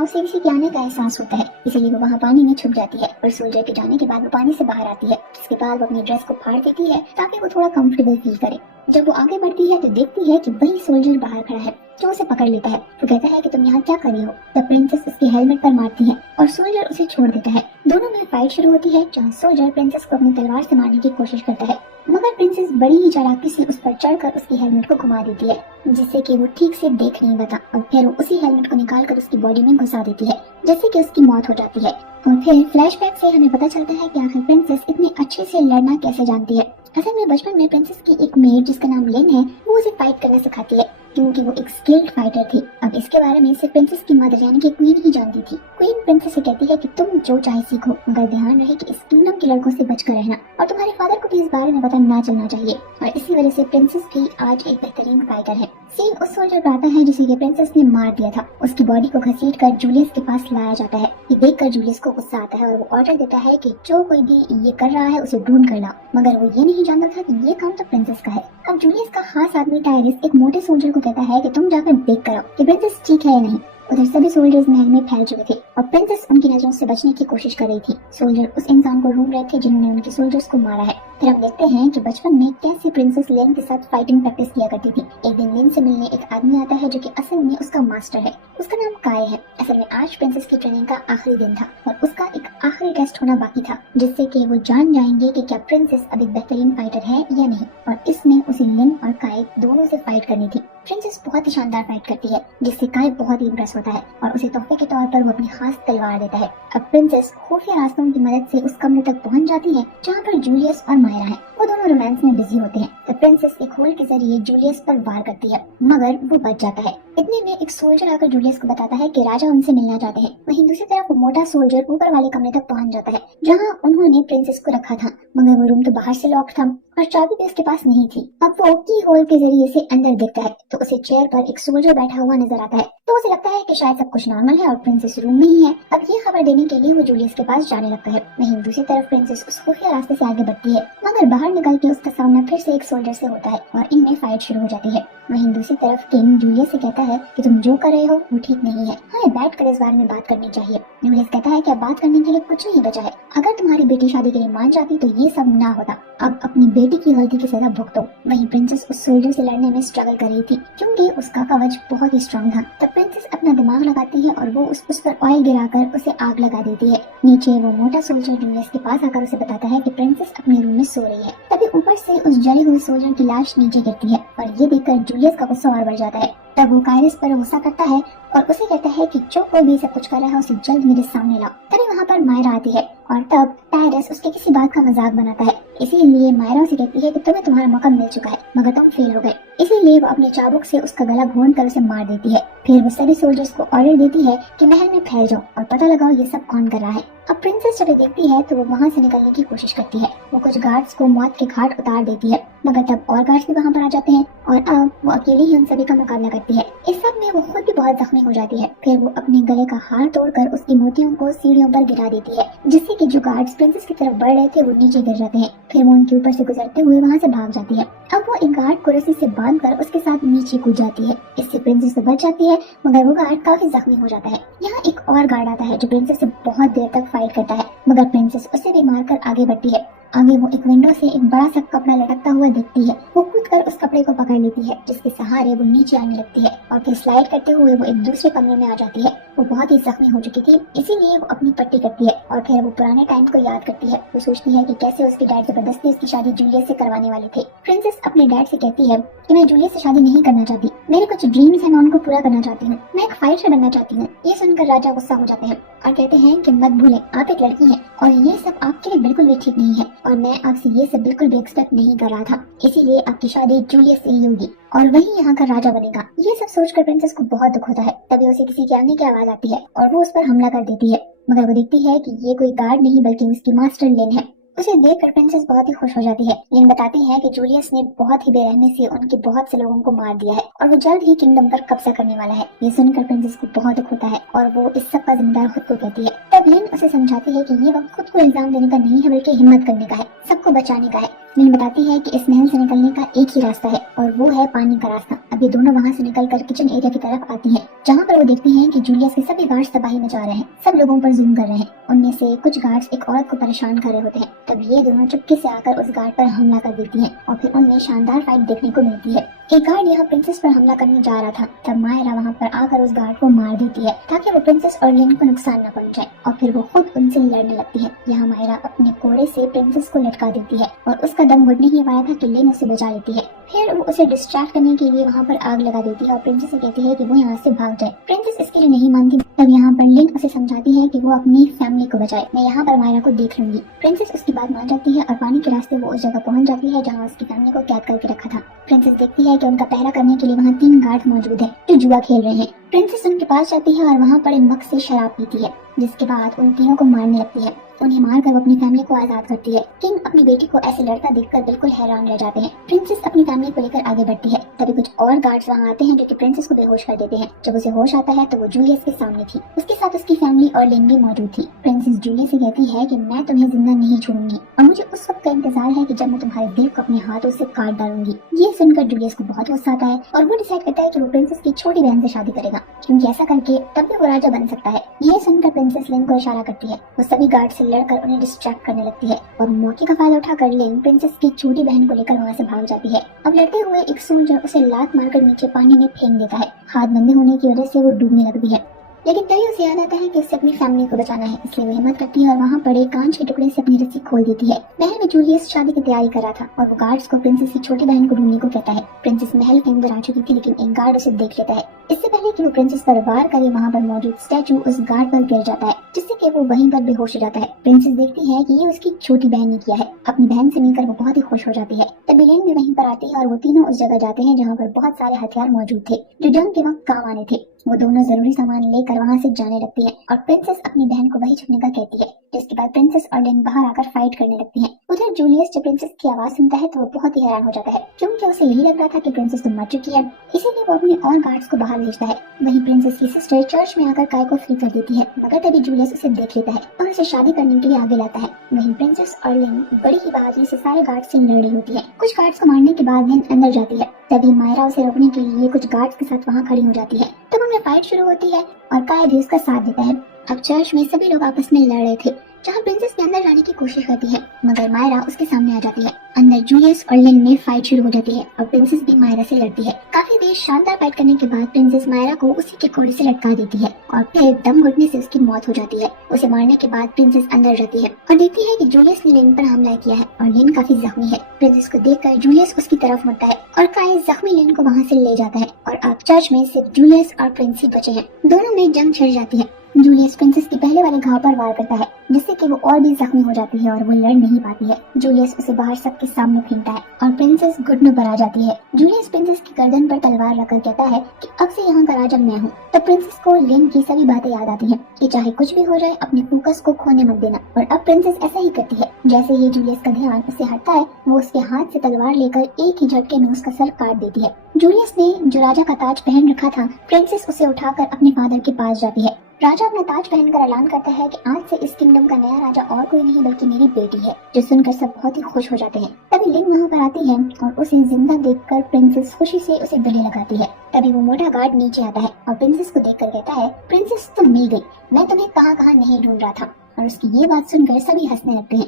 वहाँ उसे किसी के आने का एहसास होता है, इसलिए वो वहाँ पानी में छुप जाती है और सोल्जर के जाने के बाद वो पानी से बाहर आती है। जिसके बाद वो अपनी ड्रेस को फाड़ देती है ताकि वो थोड़ा कंफर्टेबल फील करे। जब वो आगे बढ़ती है तो देखती है कि वही सोल्जर बाहर खड़ा है, जो उसे पकड़ लेता है। वो कहता है कि तुम यहाँ क्या कर रही हो। तब प्रिंसेस उसके हेलमेट पर मारती है और सोल्जर उसे छोड़ देता है। दोनों में फाइट शुरू होती है, जहाँ सोल्जर प्रिंसेस को अपनी तलवार से मारने की कोशिश करता है, मगर प्रिंसेस बड़ी ही चालाकी से उस पर चढ़कर उसकी हेलमेट को घुमा देती है, जिससे कि वो ठीक से देख नहीं पाता। और फिर वो उसी हेलमेट को निकालकर उसकी बॉडी में घुसा देती है, जिससे कि उसकी मौत हो जाती है। और फिर फ्लैशबैक से हमें पता चलता है कि आखिर प्रिंसेस इतने अच्छे से लड़ना कैसे जानती है। असल में बचपन में प्रिंसेस की एक मेड जिसका नाम लिन है, वो उसे फाइट करना सिखाती है, क्योंकि वो एक स्किल्ड फाइटर थी। अब इसके बारे में सिर्फ प्रिंसेस की मदर यानी कि क्वीन ही जानती थी। क्वीन प्रिंसेस से कहती है कि तुम जो चाहे सीखो, मगर ध्यान रहे कि इस किंगडम के लड़कों से बचकर रहना, और तुम्हारे फादर को भी इस बारे में पता ना चलना चाहिए। और इसी वजह से प्रिंसेस भी आज एक बेहतरीन फाइटर है। सीन उस सोल्जर पर आता है जिसे कि प्रिंसेस ने मार दिया था। उसकी बॉडी को घसीटकर जूलियस के पास लाया जाता है। ये देखकर जूलियस को गुस्सा आता है और वो ऑर्डर देता है कि जो कोई भी ये कर रहा है उसे ढूंढ कर ला, मगर वो ये नहीं जानता था कि ये काम तो प्रिंसेस का है। अब जूलियस का खास आदमी टायरिस एक मोटे सोल्जर को कहता है कि तुम जाकर देख कर आओ कि प्रिंसेस ठीक है या नहीं। उधर सभी सोल्जर्स महल में फैल चुके थे और प्रिंसेस उनकी नजरों से बचने की कोशिश कर रही थी। सोल्जर उस इंसान को ढूंढ रहे थे जिन्होंने उनके सोल्जर्स को मारा है। फिर हम देखते हैं कि बचपन में कैसे प्रिंसेस लिन के साथ फाइटिंग प्रैक्टिस किया करती थी। एक दिन लिन से मिलने एक आदमी आता है जो कि असल में उसका मास्टर है। उसका नाम काय है। असल में आज प्रिंसेस की ट्रेनिंग का आखिरी दिन था और उसका एक आखिरी टेस्ट होना बाकी था, जिससे कि वो जान जाएंगे कि क्या प्रिंसेस अब एक बेहतरीन फाइटर है या नहीं। और इसमें उसे लिन और काय दोनों से फाइट करनी थी। प्रिंसेस बहुत ही शानदार फाइट करती है, जिससे काय बहुत ही इम्प्रेस होता है और उसे तोहफे के तौर पर वो अपनी खास तलवार देता है। अब प्रिंसेस खुफिया रास्तों की मदद से उस कमरे तक पहुंच जाती है जहाँ पर जूलियस और मायरा है। वो दोनों रोमांस में बिजी होते हैं। तो प्रिंसेस एक होल के जरिए जूलियस पर वार करती है, मगर वो बच जाता है। इतने में एक सोल्जर आकर जूलियस को बताता है कि राजा उनसे मिलना चाहते हैं। वहीं दूसरी तरफ वो मोटा सोल्जर ऊपर वाले कमरे तक पहुंच जाता है जहां उन्होंने प्रिंसेस को रखा था, मगर वो रूम तो बाहर से लॉक था और चाबी भी उसके पास नहीं थी। अब वो की होल के जरिए से अंदर देखता है तो उसे चेयर पर एक सोल्जर बैठा हुआ नजर आता है। तो उसे लगता है कि शायद सब कुछ नॉर्मल है और प्रिंसेस रूम में ही है। अब ये खबर देने के लिए वो जूलियस के पास जाने लगता है। वहीं दूसरी तरफ प्रिंसेस उस खुफिया रास्ते से आगे बढ़ती है, मगर बाहर निकल के उसका सामना फिर से एक सोल्जर से होता है और इनमें फाइट शुरू हो जाती है। वहीं दूसरी तरफ किंग जूलियस से कहता है कि तुम जो कर रहे हो वो ठीक नहीं है, हमें बैठ कर इस बारे में बात करनी चाहिए। जूलियस कहता है कि अब बात करने के लिए कुछ नहीं बचा है। अगर तुम्हारी बेटी शादी के लिए मान जाती तो ये सब ना होता। अब अपनी बेटी की गलती की सजा भुगतो। वहीं प्रिंसेस उस सोल्जर से लड़ने में स्ट्रगल कर रही थी, क्योंकि उसका कवच बहुत ही स्ट्रॉन्ग था। तब प्रिंसेस अपना दिमाग लगाती है और वो उस पर ऑयल गिराकर उसे आग लगा देती है। नीचे वो मोटा सोल्जर जूलियस के पास आकर उसे बताता है कि प्रिंसेस अपने रूम में सो रही है। तभी ऊपर से उस जले हुए सोल्जर की लाश नीचे गिरती है और ये देखकर जूलियस का गुस्सा और बढ़ जाता है। तब वो कायरस पर गुस्सा करता है और उसे कहता है कि जो कोई भी सब कुछ कर रहा है उसे जल्द मेरे सामने लाओ। तभी वहाँ पर मायरा आती है और तब टायरस उसके किसी बात का मजाक बनाता है। इसीलिए मायरा उसे कहती है कि तुम्हें तुम्हारा मौका मिल चुका है, मगर तुम फेल हो गए। इसीलिए वो अपने चाबुक से उसका गला घोंट कर उसे मार देती है। फिर वो सभी सोल्जर्स को ऑर्डर देती है कि महल में फैल जाओ और पता लगाओ ये सब कौन कर रहा है। अब प्रिंसेस जब देखती है तो वो वहाँ से निकलने की कोशिश करती है। वो कुछ गार्ड्स को मौत के घाट उतार देती है, मगर तब और गार्ड्स भी वहाँ पर आ जाते हैं और अब वो अकेली ही उन सभी का मुकाबला करती है। इस सब में वो खुद भी बहुत जख्मी हो जाती है। फिर वो अपने गले का हार तोड़कर उसकी मोतियों को सीढ़ियों पर गिरा देती है, जिससे कि जो गार्ड्स प्रिंसेस की तरफ बढ़ रहे थे वो नीचे गिर जाते हैं। फिर वो उनके ऊपर से गुजरते हुए वहाँ से भाग जाती है। अब वो एक गार्ड को रस्सी से बांधकर उसके साथ नीचे कूद जाती है। इससे प्रिंसेस तो बच जाती है, मगर वो गार्ड काफी जख्मी हो जाता है। यहाँ एक और गार्ड आता है जो प्रिंसेस से बहुत देर तक फाइट करता है, मगर प्रिंसेस उसे भी मारकर आगे बढ़ती है। आगे वो एक विंडो से एक बड़ा सा कपड़ा लटकता हुआ देखती है। वो कूदकर उस कपड़े को पकड़ लेती है, जिसके सहारे वो नीचे आने लगती है और फिर स्लाइड करते हुए वो एक दूसरे कमरे में आ जाती है। वो बहुत ही जख्मी हो चुकी थी, इसीलिए वो अपनी पट्टी करती है और फिर वो पुराने टाइम को याद करती है। वो सोचती है कि कैसे उसके डैड जबरदस्ती उसकी शादी जूलियस से करवाने वाले थे। प्रिंसेस अपने डैड से कहती है कि मैं जूलियस से शादी नहीं करना चाहती, मेरे कुछ ड्रीम्स हैं, मैं उनको पूरा करना चाहती हूँ, मैं एक फाइटर बनना चाहती हूँ। ये सुनकर राजा गुस्सा हो जाते हैं और कहते हैं कि मत भूलें आप एक लड़की हैं और ये सब आपके लिए बिल्कुल भी ठीक नहीं है और मैं आपसे ये सब बिल्कुल भी एक्सपेक्ट नहीं कर रहा था, इसीलिए आपकी शादी जूलियस से ही होगी और वही यहाँ का राजा बनेगा। ये सब सोचकर प्रिंसेस को बहुत दुख होता है। तभी उसे किसी के आने की आवाज आती है और वो उस पर हमला कर देती है, मगर वो देखती है कि ये कोई गार्ड नहीं बल्कि उसकी मास्टर लिन है। उसे देखकर प्रिंसेस बहुत ही खुश हो जाती है। लिन बताती है कि जूलियस ने बहुत ही बेरहमी से उनके बहुत से लोगों को मार दिया है और वो जल्द ही किंगडम पर कब्जा करने वाला है। ये सुनकर प्रिंसेस को बहुत दुख होता है और वो इस सब का जिम्मेदार खुद को कहती है। तब लिन उसे समझाती है कि ये वक्त खुद को इल्जाम देने का नहीं है बल्कि हिम्मत करने का है, सबको बचाने का है। लिन बताती है कि इस महल से निकलने का एक ही रास्ता है और वो है पानी का रास्ता। अब ये दोनों वहाँ से निकलकर किचन एरिया की तरफ आती है, जहाँ पर वो देखती हैं कि जूलियस के सभी गार्ड्स तबाही मचा रहे हैं, सब लोगों पर जुल्म कर रहे हैं। उनमें से कुछ गार्ड्स एक औरत को परेशान कर रहे होते हैं। तब ये दोनों चुपके से आकर उस गार्ड पर हमला कर देती है और फिर उनमें शानदार फाइट देखने को मिलती है। एक गार्ड यहाँ प्रिंसेस पर हमला करने जा रहा था, तब मायरा वहाँ पर आकर उस गार्ड को मार देती है ताकि वो प्रिंसेस और लिन को नुकसान न पहुंचाए, और फिर वो खुद उनसे लड़ने लगती है। यहाँ मायरा अपने कोड़े से प्रिंसेस को लटका देती है और उसका दम घुटने ही वाला था कि लिन उसे बचा लेती है। फिर वो उसे डिस्ट्रैक्ट करने के लिए वहाँ पर आग लगा देती है और प्रिंसेस से कहती है कि वो यहाँ से भाग जाए। प्रिंसेस इसके लिए नहीं मानती। तब यहाँ पर लिन उसे समझाती है कि वो अपनी फैमिली को बचाए, मैं यहाँ पर मायरा को देख लूंगी। प्रिंसेस उसकी बात मान जाती है और पानी के रास्ते वो उस जगह पहुंच जाती है जहाँ उसकी फैमिली को कैद करके रखा था। प्रिंसेस देखती है कि उनका पहरा करने के लिए वहाँ 3 गार्ड मौजूद है जो जुआ खेल रहे हैं। प्रिंसेस उनके पास जाती है और वहाँ पर एक मग से शराब पीती है, जिसके बाद उन तीनों को मारने लगती है। उन्हें मारकर वो अपनी फैमिली को आजाद करती है। किंग अपनी बेटी को ऐसे लड़ता देखकर बिल्कुल हैरान रह जाते हैं। प्रिंसेस अपनी फैमिली को लेकर आगे बढ़ती है। तभी कुछ और गार्ड्स वहाँ आते हैं जो कि प्रिंसेस को बेहोश कर देते हैं। जब उसे होश आता है तो वो जूलियस के सामने थी, उसके साथ उसकी फैमिली और लिन भी मौजूद थी। प्रिंसेस जूलियस से कहती है कि मैं तुम्हें जिंदा नहीं छोड़ूंगी और मुझे उस वक्त का इंतजार है कि जब मैं तुम्हारे दिल को अपने हाथों से काट डालूंगी। ये सुनकर जूलियस को बहुत गुस्सा आता है और वो डिसाइड करता है कि वो प्रिंसेस की छोटी बहन से शादी करेगा, क्योंकि ऐसा करके तब भी वो राजा बन सकता है। ये सुनकर प्रिंसेस लिन को इशारा करती है। वो सभी गार्ड से लड़कर उन्हें डिस्ट्रैक्ट करने लगती है और मौके का फायदा उठाकर लिन प्रिंसेस की छोटी बहन को लेकर वहाँ से भाग जाती है। अब लड़ते हुए एक सोल्जर उसे लात मारकर नीचे पानी में फेंक देता है। हाथ बंधे होने की वजह से वो डूबने लगती है, लेकिन तभी उसे याद आता है कि उसे अपनी फैमिली को बचाना है, इसलिए वो हिम्मत करती है और वहाँ पड़े कांच के टुकड़े से अपनी रस्सी खोल देती है। महल में जूलियस शादी की तैयारी कर रहा था और वो गार्ड्स को प्रिंसेस की छोटी बहन को ढूंढने को कहता है। प्रिंसेस महल के अंदर आ चुकी थी, लेकिन एक गार्ड उसे देख लेता है। इससे पहले कि वो प्रिंसेस पर वार करे, वहाँ पर मौजूद स्टैचू उस गार्ड पर गिर जाता है, जिससे कि वो वहीं पर बेहोश हो जाता है। प्रिंसेस देखती है कि ये उसकी छोटी बहन ने किया है। अपनी बहन से मिलकर वो बहुत ही खुश हो जाती है। तभी लिन भी वहीं पर आती है और वो तीनों उस जगह जाते हैं जहाँ पर बहुत सारे हथियार मौजूद थे जो जंग के वक्त काम आने थे। वो दोनों जरूरी सामान लेकर वहाँ से जाने लगती है और प्रिंसेस अपनी बहन को वही छुपने का कहती है, जिसके बाद प्रिंसेस और लिन बाहर आकर फाइट करने लगती हैं। उधर जूलियस जब प्रिंसेस की आवाज सुनता है तो वो बहुत ही हैरान हो जाता है, क्योंकि उसे यही लग रहा था कि प्रिंसेस तो मर चुकी है। इसीलिए वो अपने और गार्ड्स को बाहर भेजता है। वहीं प्रिंसेस की सिस्टर चर्च में आकर काय को फ्री कर देती है, मगर तभी जूलियस उसे देख लेता है और उसे शादी करने के लिए आगे लाता है। वहीं प्रिंसेस और लिन बड़ी ही बहादुरी से सारे गार्ड से लड़ रही होती है। कुछ गार्ड्स को मारने के बाद लिन अंदर जाती है। तभी मायरा उसे रोकने के लिए कुछ गार्ड्स के साथ वहाँ खड़ी हो जाती है। तब उनमें फाइट शुरू होती है और काय भी उसका साथ देता है। अब चर्च में सभी लोग आपस में लड़ रहे थे, जहाँ प्रिंसेस के अंदर जाने की कोशिश करती है, मगर मायरा उसके सामने आ जाती है। अंदर जूलियस और लिन में फाइट शुरू हो जाती है और प्रिंसेस भी मायरा से लड़ती है। काफी देर शानदार फाइट करने के बाद प्रिंसेस मायरा को उसी के घोड़े से लटका देती है और फिर दम घुटने से उसकी मौत हो जाती है। उसे मारने के बाद प्रिंसेस अंदर जाती है और देखती है कि जूलियस ने लिन पर हमला किया है और लिन काफी जख्मी है। प्रिंसेस को देखकर जूलियस उसकी तरफ मुड़ता है और काय जख्मी लिन को वहाँ से ले जाता है और अब चर्च में सिर्फ जूलियस और प्रिंस ही बचे हैं। दोनों में जंग छिड़ जाती है। जूलियस प्रिंसेस के पहले वाले घाव पर वार करता है, जिससे कि वो और भी जख्मी हो जाती है और वो लड़ नहीं पाती है। जूलियस उसे बाहर सबके सामने फेंकता है और प्रिंसेस घुटनों पर आ जाती है। जूलियस प्रिंसेस की गर्दन पर तलवार रखकर कहता है कि अब से यहाँ का राजा मैं हूँ। तो प्रिंसेस को लिन की सभी बातें याद आती हैं कि चाहे कुछ भी हो जाए अपने फोकस को खोने मत देना, और अब प्रिंसेस ऐसा ही करती है। जैसे ही जूलियस का ध्यान उससे हटता है, वो उसके हाथ से तलवार लेकर एक ही झटके में उसका सर काट देती है। जूलियस ने जो राजा का ताज पहन रखा था, प्रिंसेस उसे उठाकर अपने फादर के पास जाती है। राजा अपना ताज पहनकर ऐलान करता है कि आज से इस किंगडम का नया राजा और कोई नहीं बल्कि मेरी बेटी है, जो सुनकर सब बहुत ही खुश हो जाते हैं। तभी लिन वहाँ पर आती है और उसे जिंदा देखकर प्रिंसेस खुशी से उसे गले लगाती है। तभी वो मोटा गार्ड नीचे आता है और प्रिंसेस को देखकर कहता है, प्रिंसेस तुम मिल गई, मैं तुम्हें कहाँ कहाँ नहीं ढूंढ रहा था। और उसकी ये बात सुनकर सभी हंसने लगते हैं।